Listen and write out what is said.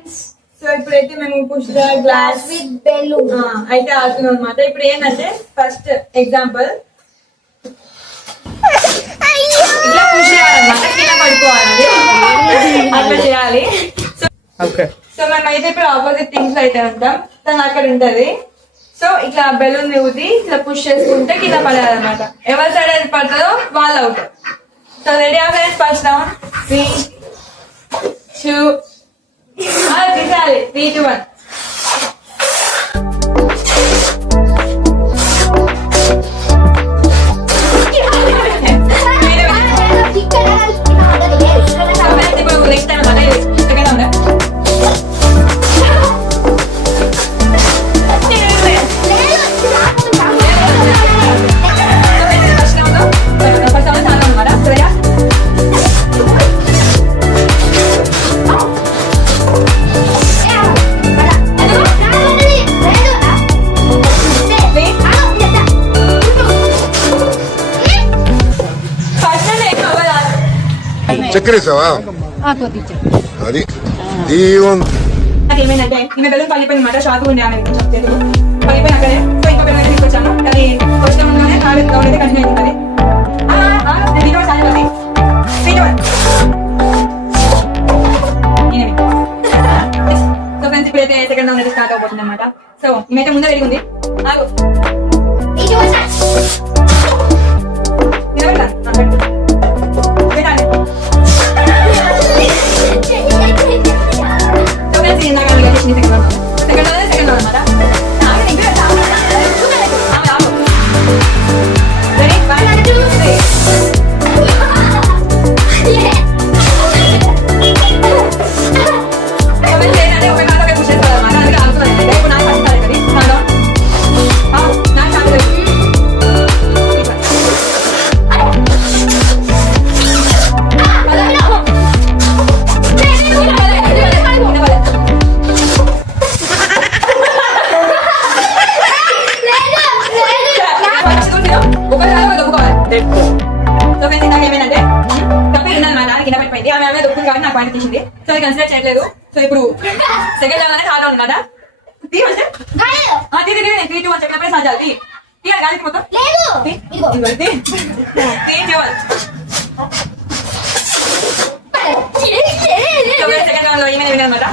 Friends, so ఇప్పుడైతే మేము push the glass with balloon అయితే ఆడుతున్నాం అనమాట. ఇప్పుడు ఏంటంటే ఫస్ట్ ఎగ్జాంపుల్ ఇట్లా పుష్ చేయాలన్నమాట, కింద పడిపోవాలి అట్లా చేయాలి. సో మనం అయితే ఇప్పుడు ఆపోజిట్ థింగ్స్ అయితే ఉంటాం, తను అక్కడ ఉంటది. సో ఇట్లా బెలూన్ ఊది ఇట్లా పుష్ చేసుకుంటే కింద పడాలన్నమాట. ఎవరి సైడ్ అది పడుతుందో వాళ్ళు out. So ready friends, first round 3 2 తీసాలి 3 2 1. Next time అన్నమాట సెకండ్ రౌండ్. చక్కెర వేసావా? అది ఏమైందంటే ఈమె బెలూన్ పగిలిపోయింది అనమాట. షాక్ ఉండే ఆమె పగిలిపోయిన అక్కడే. సో ఇంకో బెలూన్ అయితే తీసుకొచ్చాము. అది ఫస్ట్ ఉండగానే రౌండ్ అయితే కంటిన్యూ అవుతుంది. సో ఫ్రెండ్స్ ఇప్పుడైతే సెకండ్ రౌండ్ అయితే స్టార్ట్ అవబోతుంది అనమాట. సో ఈమెయితే ముందే వెళ్ళి ఉంది. తీసింది. సో అది కన్సిడర్ చేయట్లేదు. సో ఇప్పుడు సెకండ్ రౌండ్ థర్డ్ రౌండ్ కదా. చెప్పినప్పుడే సాధ్యాలి తీయాలి గాలికి మొత్తం. సెకండ్ రౌండ్ లో ఏమైనా వినమాట.